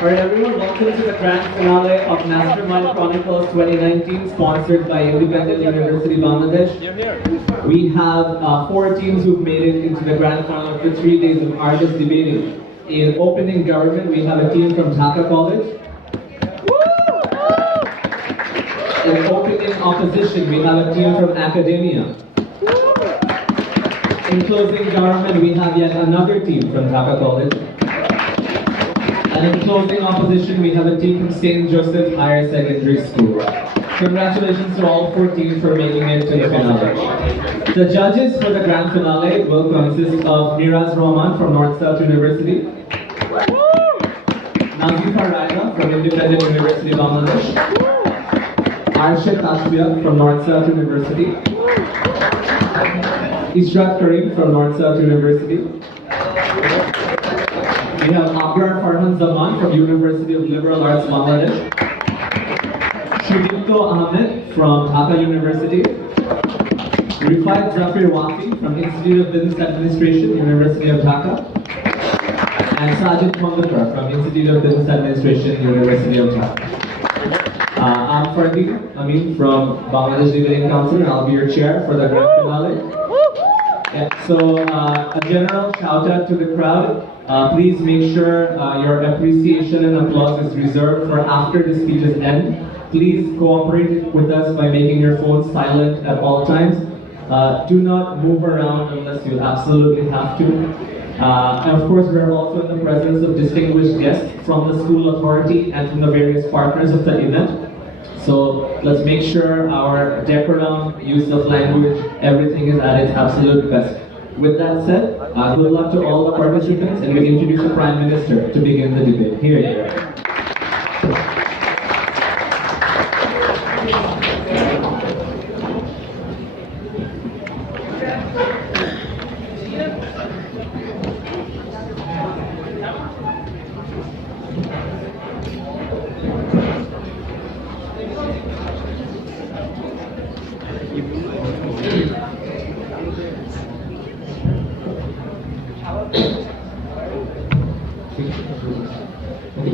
Alright everyone, welcome to the grand finale of Mastermind Chronicles 2019, sponsored by Independent University Bangladesh. We have 4 teams who've made it into the grand final after 3 days of artist debating. In opening government, we have a team from Dhaka College. In opening opposition, we have a team from academia. In closing government, we have yet another team from Dhaka College. And in closing opposition, we have a team from St. Joseph's Higher Secondary School. Congratulations to all 4 teams for making it to the finale. The judges for the grand finale will consist of Miraz Rahman from North-South University, Nazifa Raina from Independent University Bangladesh, Arshad Tashbia from North-South University, Shakrein from North-South University. We have Abrar Farhan Zaman from University of Liberal Arts Bangladesh, Shudipto Ahmed from Dhaka University, Rifat Zafir Wafi from Institute of Business Administration, University of Dhaka, and Sajid Mandakar from Institute of Business Administration, University of Dhaka. I'm Fahim Amin from Bangladesh Debating Council, and I'll be your chair for the grand finale. Yeah, so a general shout out to the crowd. Please make sure your appreciation and applause is reserved for after the speeches end. Please cooperate with us by making your phones silent at all times. Do not move around unless you absolutely have to. And of course, we're also in the presence of distinguished guests from the school authority and from the various partners of the event. So let's make sure our decorum, use of language, everything is at its absolute best. With that said, good luck to all the participants, and we introduce the Prime Minister to begin the debate. Here you go.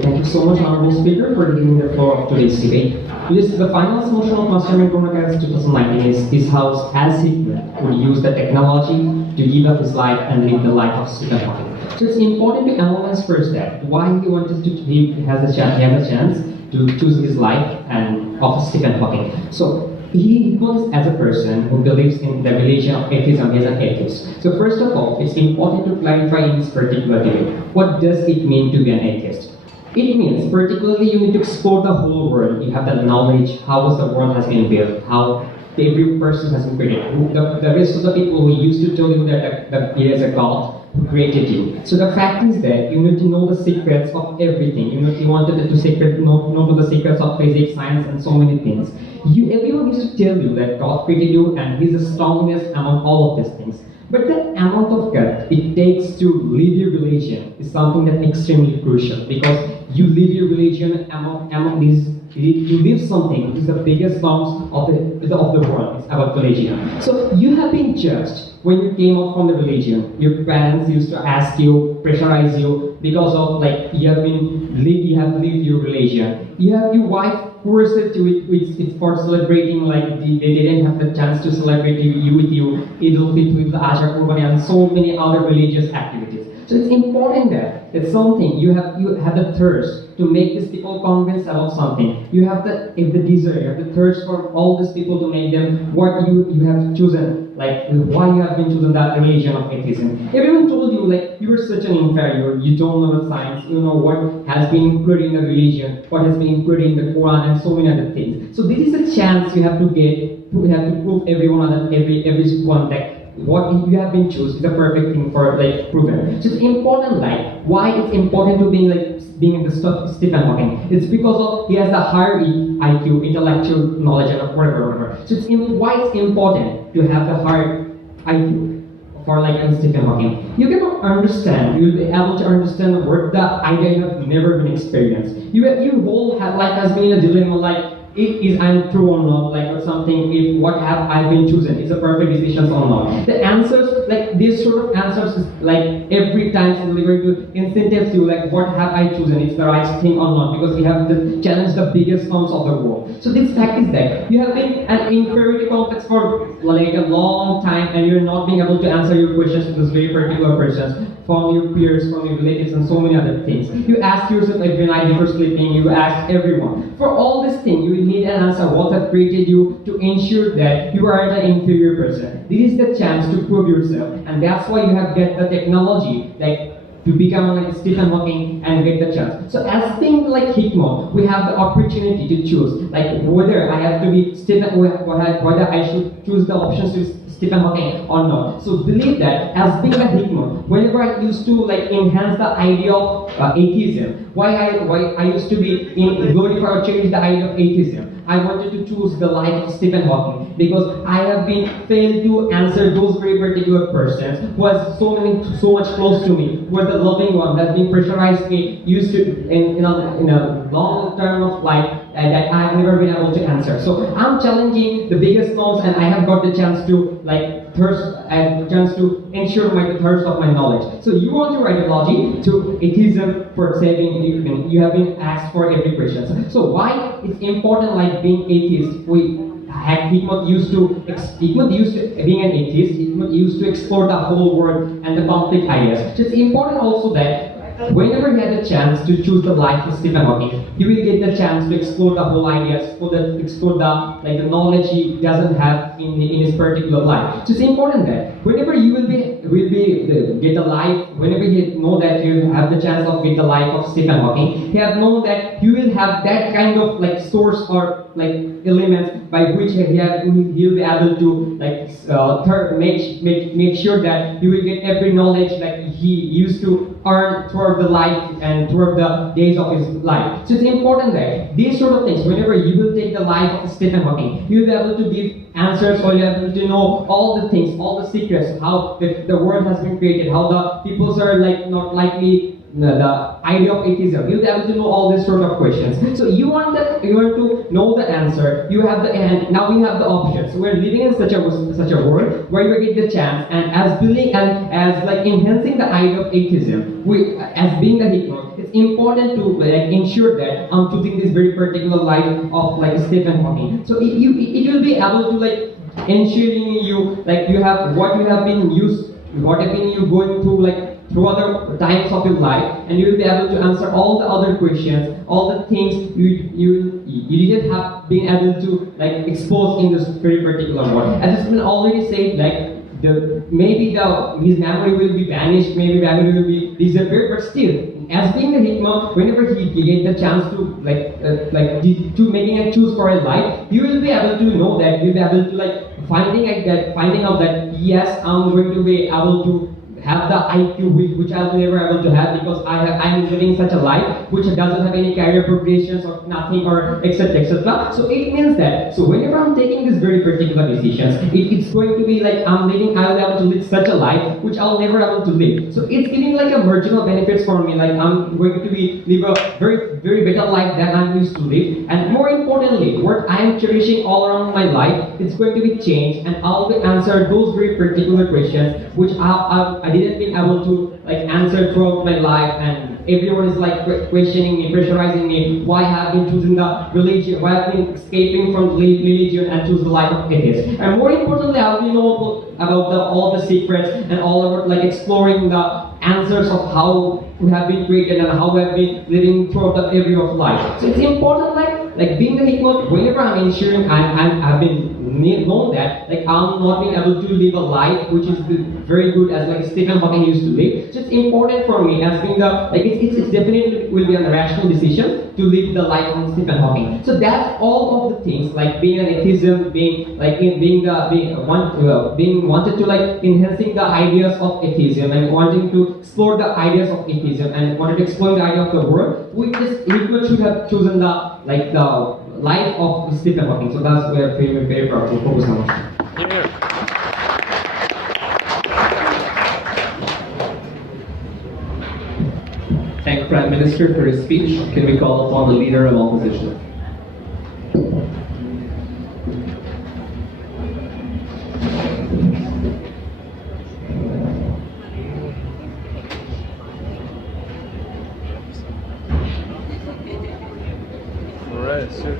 Thank you so much, Honorable Speaker, for giving the floor of today's debate. The final motion of Mastermind Chronicles 2019 is this House, as Hikmot, would use the technology to give up his life and live the life of Stephen Hawking. So it's important to analyze first that why he wanted to, he has a chance to choose his life and of Stephen Hawking. So he was as a person who believes in the religion of atheism. He is an atheist. So first of all, it's important to clarify in this particular debate, what does it mean to be an atheist? It means, particularly, you need to explore the whole world. You have that knowledge, how the world has been built, how every person has been created. The rest of the people who used to tell you that there is a God who created you. So the fact is that you need to know the secrets of everything. You wanted to know the secrets of physics, science, and so many things. Everyone needs to tell you that God created you and He's the strongest among all of these things. But the amount of guts it takes to live your religion is something that's extremely crucial, because you live your religion among these. You live something which is the biggest forms of the world. It's about religion. So you have been judged when you came out from the religion. Your parents used to ask you, pressurize you, because of you have lived your religion. You have your wife forced it for celebrating, they didn't have the chance to celebrate you with you, Eid al-Fitr, with the Asha Qurbani, and so many other religious activities. So it's important that it's something you have the thirst to make these people convinced about something. You have the desire, you have the thirst for all these people to make them what you have chosen, why you have been chosen that religion of atheism. Everyone told you you are such an inferior, you don't know the science, you know what has been included in the religion, what has been included in the Quran, and so many other things. So this is a chance you have to get, you have to prove everyone that everyone that what you have been chosen is the perfect thing for proven. So it's important, why it's important to being in the stuff of Stephen Hawking. It's because of he has a higher IQ, intellectual knowledge, and whatever. So why it's important to have the higher IQ for Stephen Hawking. You cannot understand. You'll be able to understand the idea you have never been experienced. Your whole life has been a dilemma. is I'm true or not, like or something, if what have I been chosen is a perfect decision or not. The answers, like these sort of answers, is like every time we're going to incentives you, like what have I chosen, it's the right thing or not, because we have to challenge the biggest firms of the world. So this fact is that you have been an inferiority complex for like a long time, and you're not being able to answer your questions to those very particular questions from your peers, from your relatives, and so many other things. You ask yourself every night before sleeping, you ask everyone. For all this thing, you will need an answer what have created you to ensure that you aren't an inferior person. This is the chance to prove yourself, and that's why you have get the technology, like to become like Stephen Hawking and get the chance. So as being like Hikmot, we have the opportunity to choose, like whether I have to be Stephen, whether I should choose the options to Stephen Hawking or not. So believe that as being a Hikmot, whenever I used to like enhance the idea of atheism, why I used to be in glorify or change the idea of atheism, I wanted to choose the life of Stephen Hawking because I have been failed to answer those very particular persons who was so much close to me, who was the loving one that's been pressurized me, used to in a long term of life that I have never been able to answer. So I'm challenging the biggest norms, and I have got the chance to like thirst and chance to ensure the thirst of my knowledge. So you want your ideology to atheism for saving you have been asked for every question. So why it's important like being atheist? Hikmot used to being an atheist. Hikmot used to explore the whole world and the conflict ideas. So it's important also that whenever you had the chance to choose the life of Stephen Hawking, you will get the chance to explore the whole ideas, explore the knowledge he doesn't have in his particular life. So it's important that whenever you get the life, whenever you know that you have the chance of get the life of Stephen Hawking, you have known that you will have that kind of like source or like elements by which he'll be able to like make sure that you will get every knowledge that he used to earn throughout the life and throughout the days of his life. So it's important that these sort of things, whenever you will take the life of Stephen Hawking, you'll be able to give answers, or you'll be able to know all the things, all the secrets, how the world has been created, how the peoples are like not likely the idea of atheism. You'll be able to know all these sort of questions. So you want to know the answer. You have and now we have the options. So we're living in such a world where you get the chance, and as like enhancing the idea of atheism, as being the Hikmot, it's important to like ensure that I'm choosing this very particular life of like Stephen Hawking. So it will be able to like ensuring you like you have what you have been you going through like through other times of your life, and you will be able to answer all the other questions, all the things you didn't have been able to like expose in this very particular world. As it's been already said, like his memory will be vanished, maybe memory will be disappeared, but still, as being the Hikmot, whenever he get the chance to to making a choose for a life, you will be able to know that you'll be able to like finding out that yes, I'm going to be able to have the IQ which I'll never able to have because I'm living such a life which doesn't have any career progressions or nothing or etc. etc. So it means that whenever I'm taking these very particular decisions, it's going to be like I'll be able to live such a life which I'll never able to live. So it's giving like a marginal benefits for me, like I'm going to live a very very better life than I'm used to live, and more importantly, what I am cherishing all around my life, it's going to be changed, and I'll be answer those very particular questions which I didn't be able to like answer throughout my life, and everyone is like questioning me, pressurizing me, why have been choosing the religion, why have been escaping from religion and choose the life of atheist. And more importantly, I will know about all the secrets and all about like exploring the answers of how we have been created and how we have been living throughout the area of life. So it's important like being the Hikmot, whenever I'm ensuring I've been known that like I'm not being able to live a life which is very good as like Stephen Hawking used to live. So it's important for me as being the like it's definitely will be a rational decision to live the life of Stephen Hawking. So that's all of the things like being an atheism, being wanted to like enhancing the ideas of atheism and wanting to explore the ideas of atheism and wanted to explore the idea of the world. We just Hikmot should have chosen the life of Stephen Hawking. So that's where very very proud to focus on. Thank Prime Minister for his speech. Can we call upon the Leader of Opposition? Alright, sir.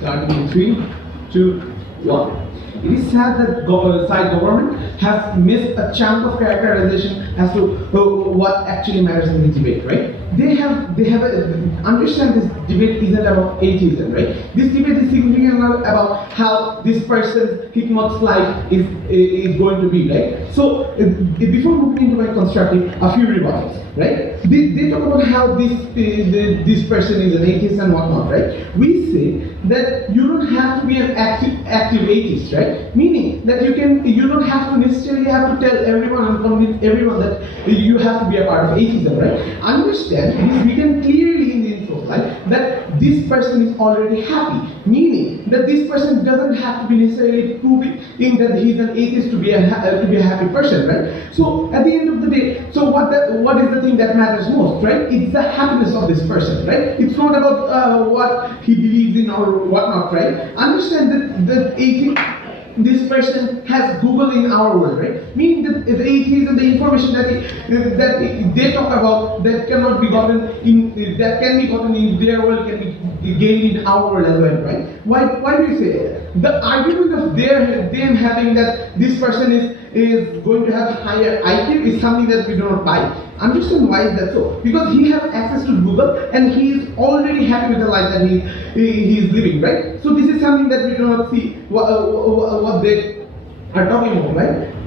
Starting in 3, 2, 1. It is sad that side government has missed a chunk of characterization as to what actually matters in the debate, right? They have understand this debate isn't about atheism, right? This debate is significant about how this person's Hikmot's life is going to be, right? So before moving into my constructive, a few rebuttals, right? They talk about how this person is an atheist and whatnot, right? We say that you don't have to be an active atheist, right? Meaning that you don't have to necessarily have to tell everyone and convince everyone that you have to be a part of atheism, right? Understand it is written clearly in the info slide that this person is already happy, meaning that this person doesn't have to be necessarily proving that he's an atheist to be a happy person, right? So at the end of the day, so what is the thing that matters most, right? It's the happiness of this person, right? It's not about what he believes in or whatnot, right? Understand that this person has Google in our world, right? Meaning that the atheism, the information that they talk about that cannot be gotten that can be gotten in their world can be gained in our world as well, right? Why do you say that? The argument of them having that this person is going to have higher IQ is something that we do not buy. Understand why is that so? Because he has access to Google and he is already happy with the life that he is living, right? So this is something that we do not see what they are talking about,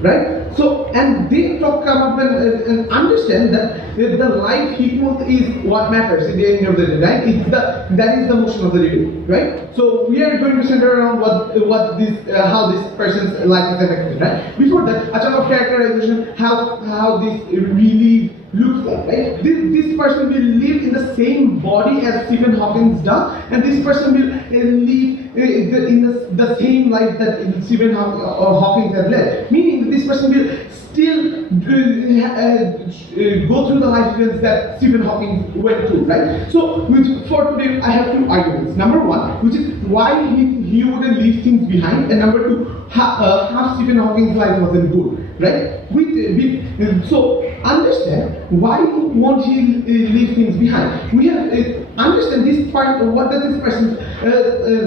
right? So and they talk about and understand that the life Hikmot is what matters in the end of the day, right? That is the motion of the debate, right? So we are going to center around how this person's life is affected, right? Before that, a chunk of characterization how this really looks like, right? This person will live in the same body as Stephen Hawking does, and this person will live in the same life that Stephen Hawking has led. Meaning this person will still go through the life events that Stephen Hawking went through, right? So for today, I have two arguments. Number one, which is why he wouldn't leave things behind, and number two, how Stephen Hawking's life wasn't good, right? So understand why won't he leave things behind. We have understand this part. What does this person's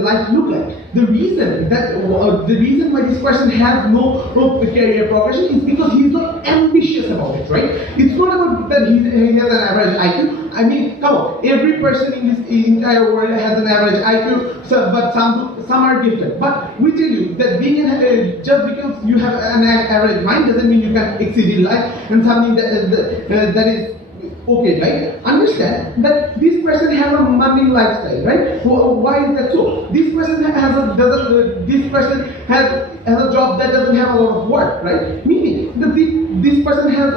life look like? The reason why this person has no career progression is because he's not ambitious about it, right? It's not about that he has an average IQ. I mean, come on, every person in this entire world has an average IQ, but some are gifted. But we tell you that being just because you have an average mind doesn't mean you can exceed in life and something that is okay, right? Understand that this person has a mundane lifestyle, right? Why is that so? This person has a job that doesn't have a lot of work, right? Meaning that this person has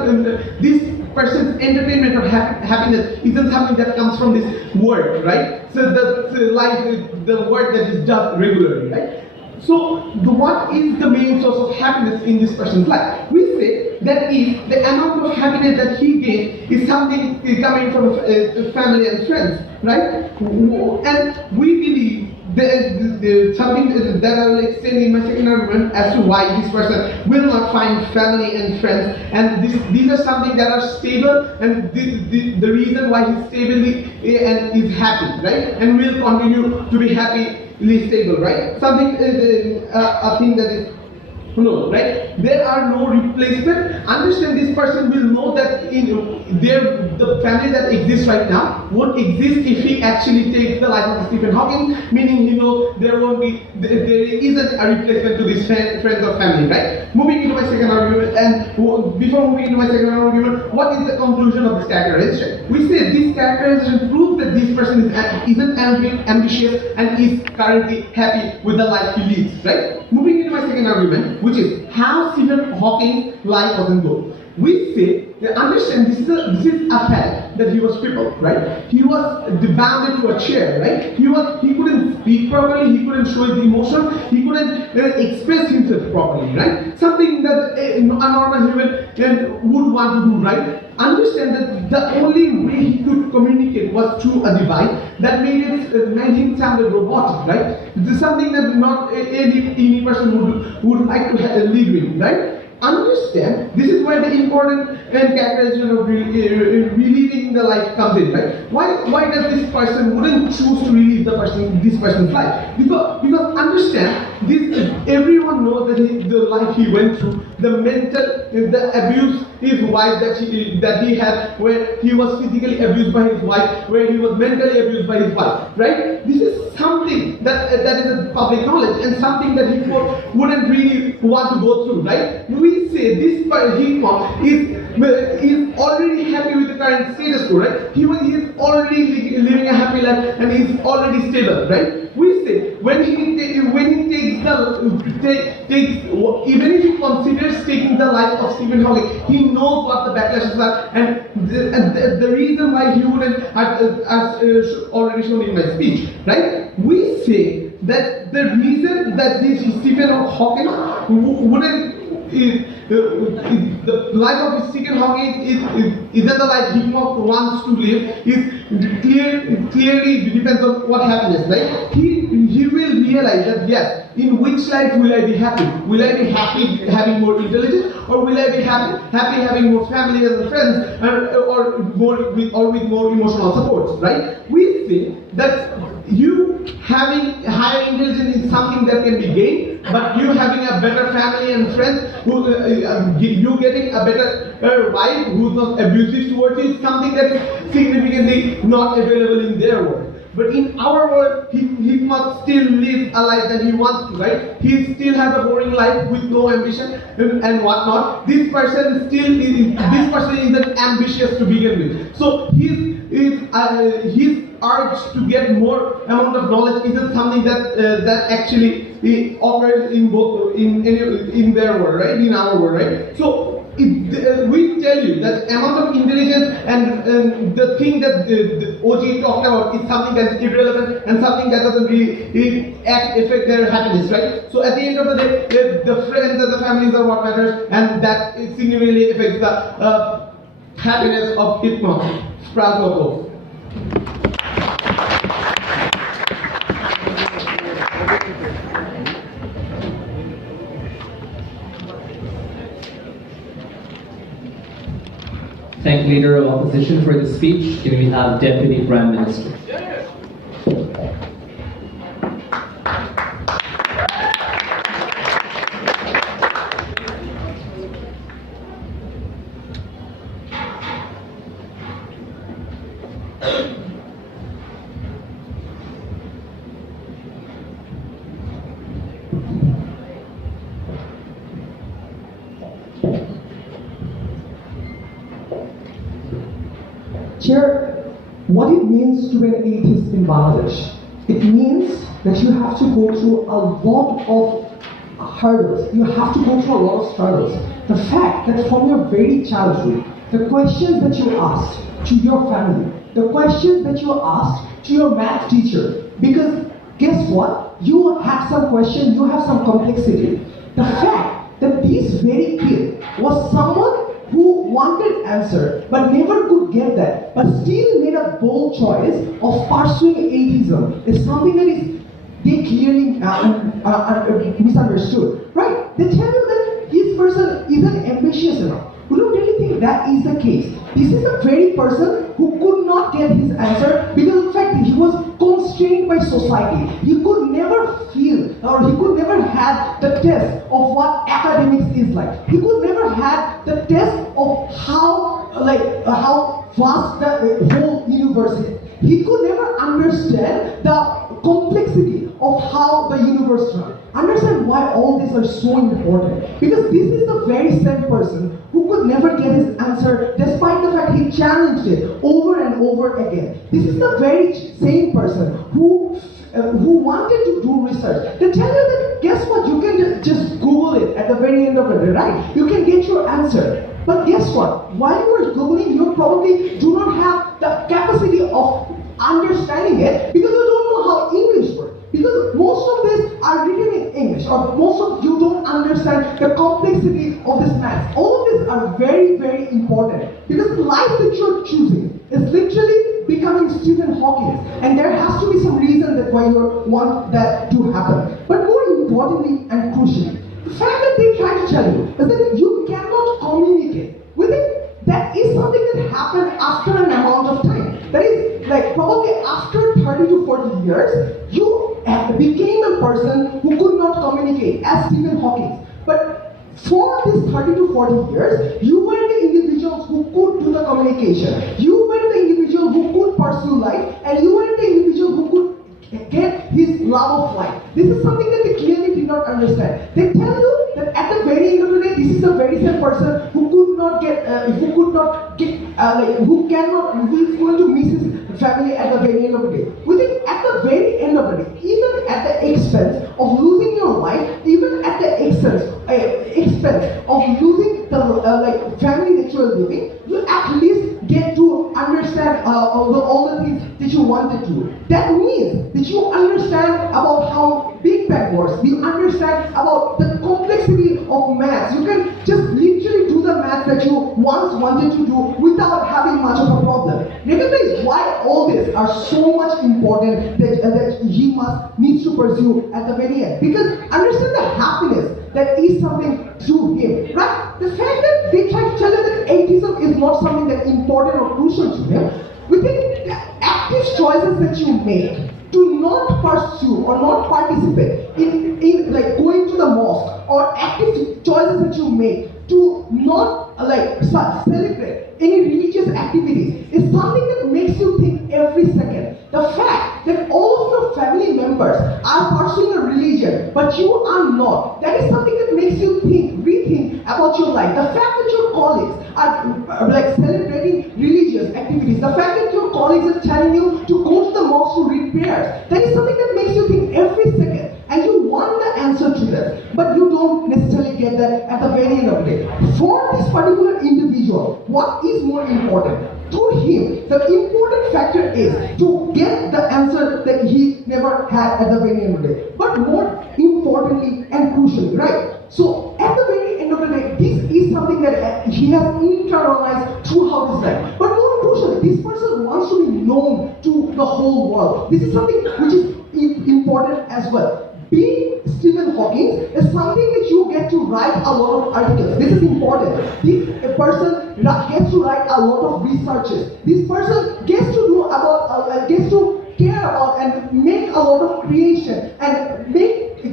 this person's entertainment or happiness isn't something that comes from this work, right? So the work that is done regularly, right? So what is the main source of happiness in this person's life? We say that if the amount of happiness that he gains is something coming from family and friends, right? And we believe something that I will extend in my second argument as to why this person will not find family and friends, and these are something that are stable, and the reason why he's stable and is happy, right, and will continue to be happily stable, right? Something a thing that is. No, right? There are no replacement. Understand, this person will know that the family that exists right now won't exist if he actually takes the life of Stephen Hawking, meaning he knows there isn't a replacement to this friends or family, right? Moving into my second argument, and before moving into my second argument, what is the conclusion of this characterization? We say this characterization proves that this person isn't ambitious and is currently happy with the life he leads, right? Moving into my second argument, which is how Stephen Hawking's life wasn't good. We say, understand, this is a fact that he was crippled, right? He was bound into a chair, right? He couldn't speak properly, he couldn't show his emotion, he couldn't express himself properly, right? Something that a normal human would want to do, right? Understand that the only way he could communicate was through a device that made him sound robotic, right? This is something that not any person would like to live with, right? Understand, this is where the important characterization of reliving the life comes in, right? Why does this person wouldn't choose to relive this person's life? Because understand, everyone knows that the life he went through, the abuse his wife that he had, where he was physically abused by his wife, where he was mentally abused by his wife, right? This is something that is a public knowledge, and something that he wouldn't really want to go through, right? We say this Hikmot is already happy with the current status quo, right? He is already living a happy life and is already stable, right? We say when he even if he considers taking the life of Stephen Hawking, he knows what the backlashes are, and the reason why he wouldn't, as already shown in my speech, right? We say that the reason that this Stephen Hawking wouldn't the life of Stephen Hawking is that the life Hikmot wants to live is clearly depends on what happiness, right? He will realize that yes, in which life will I be happy? Will I be happy having more intelligence, or will I be happy having more family and friends, or with more emotional support, right? We think that you having higher intelligence is something that can be gained, but you having a better family and friends, you getting a better wife who's not abusive towards you, is something that is significantly not available in their world. But in our world, he must still live a life that he wants to, right? He still has a boring life with no ambition and whatnot. This person isn't ambitious to begin with. So his urge to get more amount of knowledge isn't something that actually occurs in their world, right? In our world, right? So we tell you that amount of intelligence and the thing that the OG talked about is something that's irrelevant and something that doesn't really affect their happiness, right? So at the end of the day, the friends and the families are what matters, and that significantly affects the happiness of Hikmot. Proud of both. Thank Leader of Opposition for the speech. Can we have Deputy Prime Minister? Chair, what it means to be an atheist in Bangladesh, it means that you have to go through a lot of hurdles. You have to go through a lot of struggles. The fact that from your very childhood, the questions that you asked to your family, the questions that you asked to your math teacher, because guess what? You have some questions, you have some complexity. The fact that this very kid was someone who wanted answer but never could get that, but still made a bold choice of pursuing atheism is something that is they clearly misunderstood, right? They tell you that this person isn't ambitious enough. We don't really think that is the case. This is a very person who could not get his answer because of the fact that he was constrained by society. He could never feel, or he could never have the test of what academics is like. He could never have the test of how vast the whole universe is. He could never understand the complexity of how the universe runs. Understand why all these are so important. Because this is the very same person who could never get his answer despite the fact he challenged it over and over again. This is the very same person who wanted to do research. They tell you that, guess what, you can just Google it at the very end of it, right? You can get your answer. But guess what? While you are Googling, you probably do not have the capacity of understanding it because you don't know how English works. Because most of these are written in English, or most of you don't understand the complexity of this math. All of these are very, very important. Because the life that you're choosing is literally becoming Stephen Hawking. And there has to be some reason that why you want that to happen. But more importantly and crucially, the fact that they try to tell you is that you cannot communicate with it. That is something that happened after an amount of time. That is, like, probably after 30 to 40 years, you became a person who could not communicate as Stephen Hawking. But for this 30 to 40 years, you were the individuals who could do the communication. You were the individual who could pursue life, and you were the individual who could get his love of life. This is something that they clearly did not understand. They tell you that at the very end of the day, this is the very same person who could not get, who is going to miss his family at the very end of the day. We think at the very end of the day, even at the expense of losing your life, even at the expense of losing the family that you are living, you at least get to understand all the things that you wanted to. That means that you understand about how Big Bang works. You understand about the complexity of maths. You can just literally do the math that you once wanted to do without having much of a problem. Recognize why all these are so much important that he needs to pursue at the very end. Because understand the happiness that is something to him, right? The fact that they try to tell you that atheism is not something that important or crucial to him, we think the active choices that you make to not pursue or not participate in like going to the mosque, or active choices that you make to not celebrate any religious activities is something that makes you think every second. The fact that all of your family members are pursuing a religion, but you are not, that is something that makes you rethink about your life. The fact that your colleagues are celebrating religious activities, the fact that your colleagues are telling you to go to the mosque to read prayers, that is something that makes you think every second. And you want the answer to that, but you don't necessarily get that at the very end of the day. For this particular individual, what is more important? To him, the important factor is to get the answer that he never had at the very end of the day. But more importantly and crucially, right? So at the very end of the day, this is something that he has internalized throughout his life. But more crucially, this person wants to be known to the whole world. This is something which is important as well. Being Stephen Hawking is something that you get to write a lot of articles. This is important. This person gets to write a lot of researches. This person gets to care about and make a lot of creation and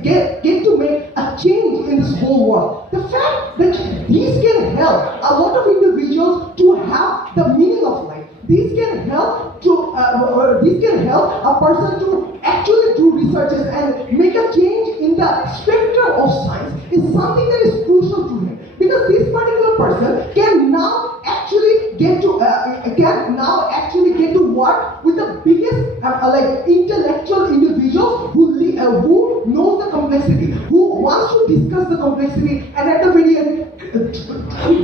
get to make a change in this whole world. The fact that these can help a lot of individuals to have the meaning of life. These can help a person to actually do researches and make a change in the spectrum of science is something that is crucial to him. Because this particular person can now actually get to work with the biggest intellectual individuals who knows the complexity, who wants to discuss the complexity, and at the very end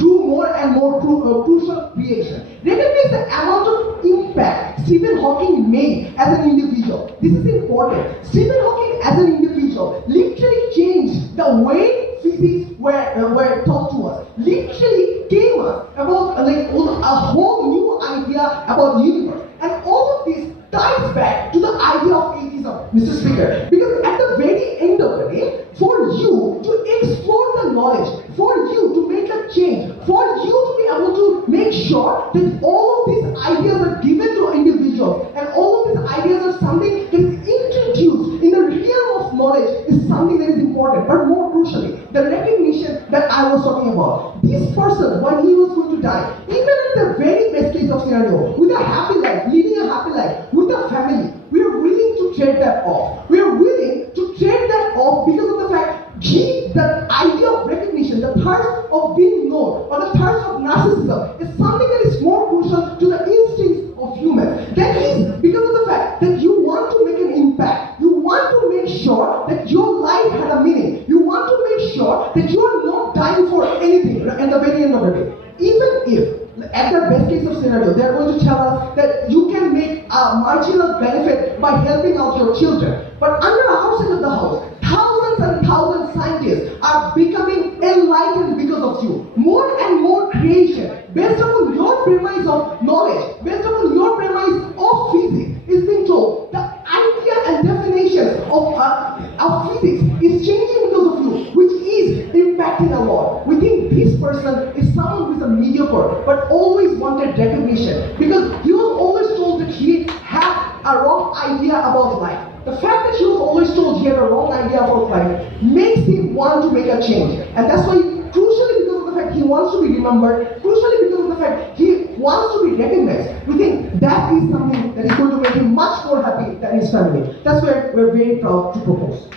do more and more crucial creation. Recognize the amount of impact Stephen Hawking made as an individual. This is important. Stephen Hawking as an individual literally changed the way physics were taught to us. Literally gave us about a whole new idea about the universe. And all of this ties back to the idea of atheism. Mr. Speaker, because at the very end of the day, for you to explore the knowledge, for you to make a change, for you to be able to make sure that all of these ideas are given to individuals and all of these ideas are something that is introduced in the realm of knowledge is something that is important. But more crucially, the recognition that I was talking about. This person, when he was going to die, even in the very best case of scenario, with a happy life, leading a happy life, with a family, we are willing to trade that off. We are willing to trade that off because of the fact the idea of recognition, the thirst of being known, or the thirst of narcissism is something that is more crucial to the instincts of humans. That is because of the fact that you want to make an impact. You want to make sure that your life had a meaning. You want to make sure that you are not dying for anything at the very end of the day. Even if at the best case of scenario, they are going to tell us that you can make a marginal benefit by helping out your children. But under our side of the house, thousands and thousands of scientists are becoming enlightened because of you. More and more creation, based upon your premise of knowledge, based upon your premise of physics, is being told. The idea and definition of physics is changing because of you, which is impacting a lot. We think this person is someone who is a mediocre, but always wanted recognition because he was always told that he had a wrong idea about life. The fact that he was always told he had a wrong idea about life makes him want to make a change. And that's why, crucially because of the fact he wants to be remembered, crucially because of the fact he wants to be recognized, we think that is something that is going to make him much more happy than his family. That's where we're very proud to propose.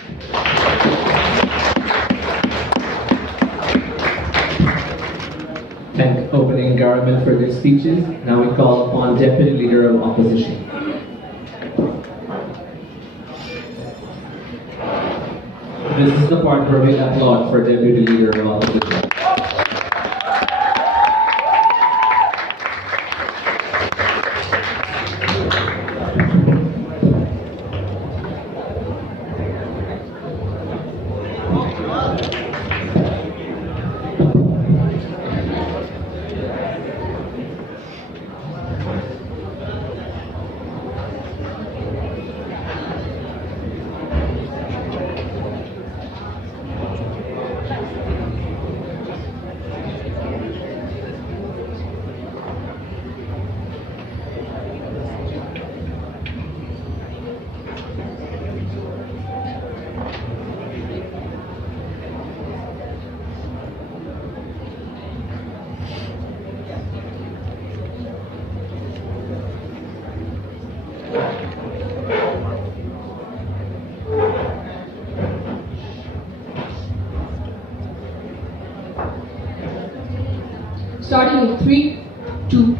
Thank opening government for their speeches. Now we call upon Deputy Leader of Opposition. This is the part where we applaud for Deputy Leader of Opposition. Starting in 3, 2,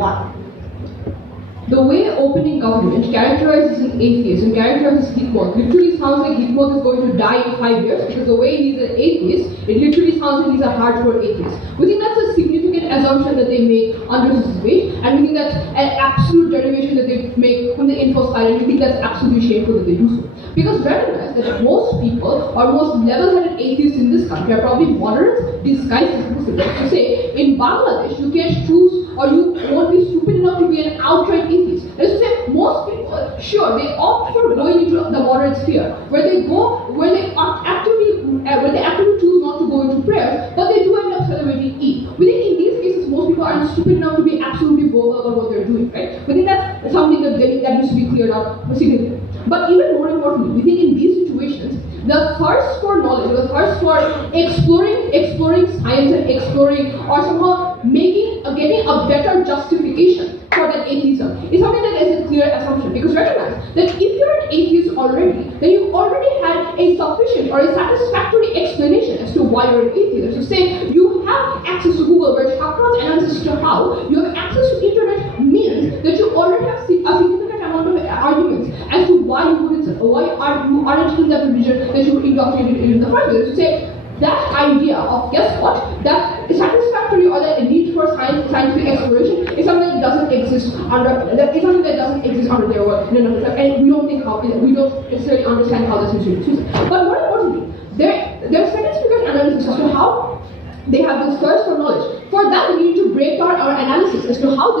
1. The way opening government characterizes an atheist and characterizes Hikmot literally sounds like Hikmot is going to die in 5 years, because the way he's an atheist, it literally sounds like he's a hardcore atheist. We think that's a significant assumption that they make under this debate, and we think that's an absolute derivation that they make from the info side, and we think that's absolutely shameful that they do so. Because recognize that most people, or most level-headed atheists in this country, are probably moderates disguised as Muslims. To say, in Bangladesh, you can't choose, or you won't be stupid enough to be an outright atheist. That is to say, most people, sure, they opt for going into the moderate sphere, where they go, where they actively choose not to go into prayer, but they do end up celebrating Eid. We think in these cases, most people aren't stupid enough to be absolutely vocal about what they're doing, right? We think that's something that needs to be cleared up significantly. But even more importantly, we think in these situations, the thirst for knowledge, the thirst for exploring science and exploring, or somehow getting a better justification for that atheism is something that is a clear assumption. Because recognize that if you're an atheist already, then you already had a sufficient or a satisfactory explanation as to why you're an atheist. So say you have access to Google, where Shakrein analysis to how you have access to internet means that you already have a significant amount of arguments as to why you aren't in that religion that you were indoctrinated in the first place. To say that idea of, guess what, that satisfactory or that need for scientific exploration is something that doesn't exist under their work. And we don't necessarily understand how this is used. But more importantly, their second speaker's analysis as to how they have this thirst for knowledge. For that, we need to break down our analysis as to how this